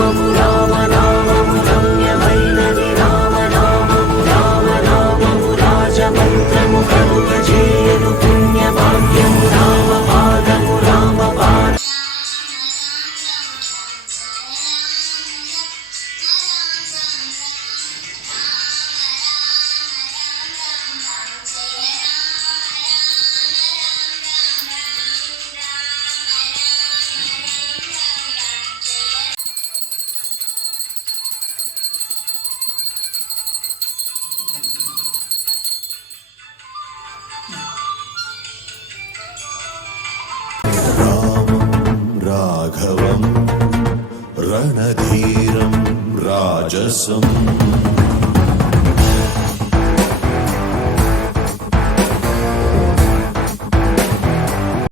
నామము రామ నామము రమ్యమైనది రామ నామము రామ నామము రాజమంత్రము కలుగజేయు పుణ్య భాగ్యము రామ పాదము రామ పాద राघवं रणधीरं राजसम्